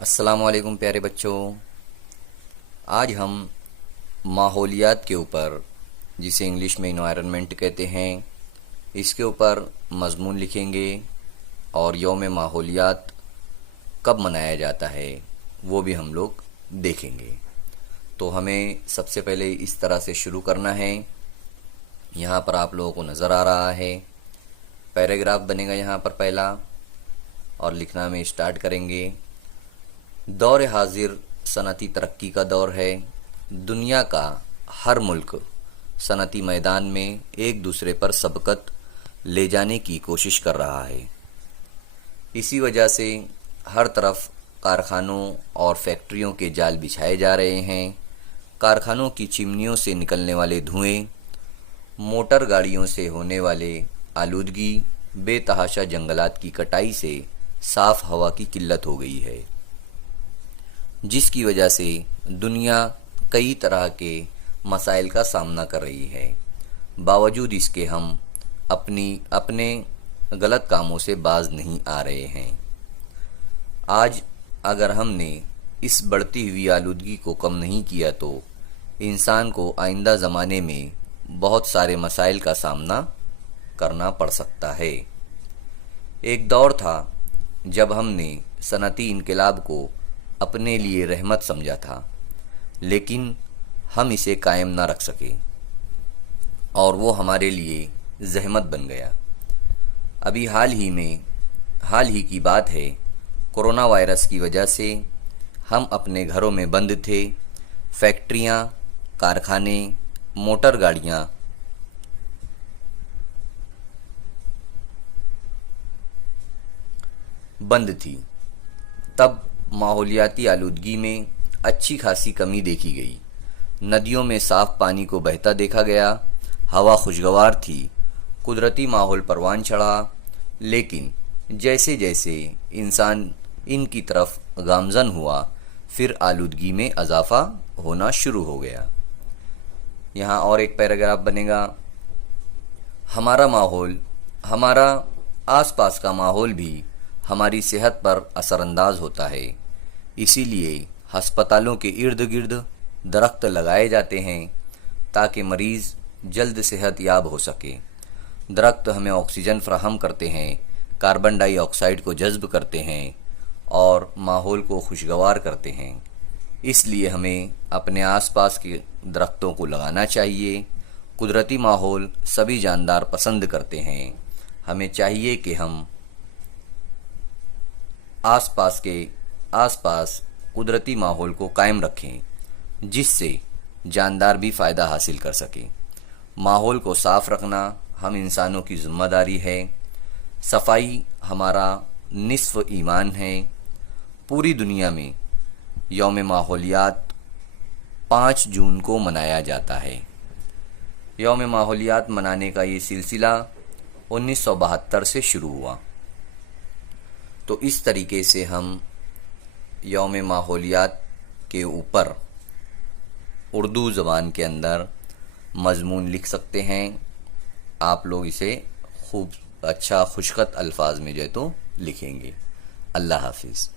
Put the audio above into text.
السلام علیکم پیارے بچوں، آج ہم ماحولیات کے اوپر، جسے انگلش میں انوائرنمنٹ کہتے ہیں، اس کے اوپر مضمون لکھیں گے اور یوم ماحولیات کب منایا جاتا ہے وہ بھی ہم لوگ دیکھیں گے۔ تو ہمیں سب سے پہلے اس طرح سے شروع کرنا ہے۔ یہاں پر آپ لوگوں کو نظر آ رہا ہے، پیراگراف بنے گا یہاں پر پہلا، اور لکھنا میں اسٹارٹ کریں گے۔ دور حاضر صنعتی ترقی کا دور ہے۔ دنیا کا ہر ملک صنعتی میدان میں ایک دوسرے پر سبقت لے جانے کی کوشش کر رہا ہے۔ اسی وجہ سے ہر طرف کارخانوں اور فیکٹریوں کے جال بچھائے جا رہے ہیں۔ کارخانوں کی چمنیوں سے نکلنے والے دھوئیں، موٹر گاڑیوں سے ہونے والے آلودگی، بے تحاشا جنگلات کی کٹائی سے صاف ہوا کی قلت ہو گئی ہے، جس کی وجہ سے دنیا کئی طرح کے مسائل کا سامنا کر رہی ہے۔ باوجود اس کے ہم اپنے غلط کاموں سے باز نہیں آ رہے ہیں۔ آج اگر ہم نے اس بڑھتی ہوئی آلودگی کو کم نہیں کیا تو انسان کو آئندہ زمانے میں بہت سارے مسائل کا سامنا کرنا پڑ سکتا ہے۔ ایک دور تھا جب ہم نے صنعتی انقلاب کو اپنے لیے رحمت سمجھا تھا، لیکن ہم اسے قائم نہ رکھ سکے اور وہ ہمارے لیے زحمت بن گیا۔ ابھی حال ہی کی بات ہے، کورونا وائرس کی وجہ سے ہم اپنے گھروں میں بند تھے۔ فیکٹریاں، کارخانے، موٹر گاڑیاں بند تھی۔ تب ماحولیاتی آلودگی میں اچھی خاصی کمی دیکھی گئی۔ ندیوں میں صاف پانی کو بہتا دیکھا گیا، ہوا خوشگوار تھی، قدرتی ماحول پروان چڑھا۔ لیکن جیسے جیسے انسان ان کی طرف گامزن ہوا، پھر آلودگی میں اضافہ ہونا شروع ہو گیا۔ یہاں اور ایک پیراگراف بنے گا۔ ہمارا ماحول، ہمارا آس پاس کا ماحول بھی ہماری صحت پر اثر انداز ہوتا ہے۔ اسی لیے ہسپتالوں کے ارد گرد درخت لگائے جاتے ہیں تاکہ مریض جلد صحت یاب ہو سکے۔ درخت ہمیں آکسیجن فراہم کرتے ہیں، کاربن ڈائی آکسائیڈ کو جذب کرتے ہیں اور ماحول کو خوشگوار کرتے ہیں۔ اس لیے ہمیں اپنے آس پاس کے درختوں کو لگانا چاہیے۔ قدرتی ماحول سبھی جاندار پسند کرتے ہیں۔ ہمیں چاہیے کہ ہم آس پاس قدرتی ماحول کو قائم رکھیں، جس سے جاندار بھی فائدہ حاصل کر سکیں۔ ماحول کو صاف رکھنا ہم انسانوں کی ذمہ داری ہے۔ صفائی ہمارا نصف ایمان ہے۔ پوری دنیا میں یوم ماحولیات 5 جون کو منایا جاتا ہے۔ یوم ماحولیات منانے کا یہ سلسلہ 1972 سے شروع ہوا۔ تو اس طریقے سے ہم یوم ماحولیات کے اوپر اردو زبان کے اندر مضمون لکھ سکتے ہیں۔ آپ لوگ اسے خوب اچھا خوشخط الفاظ میں جو ہے تو لکھیں گے۔ اللہ حافظ۔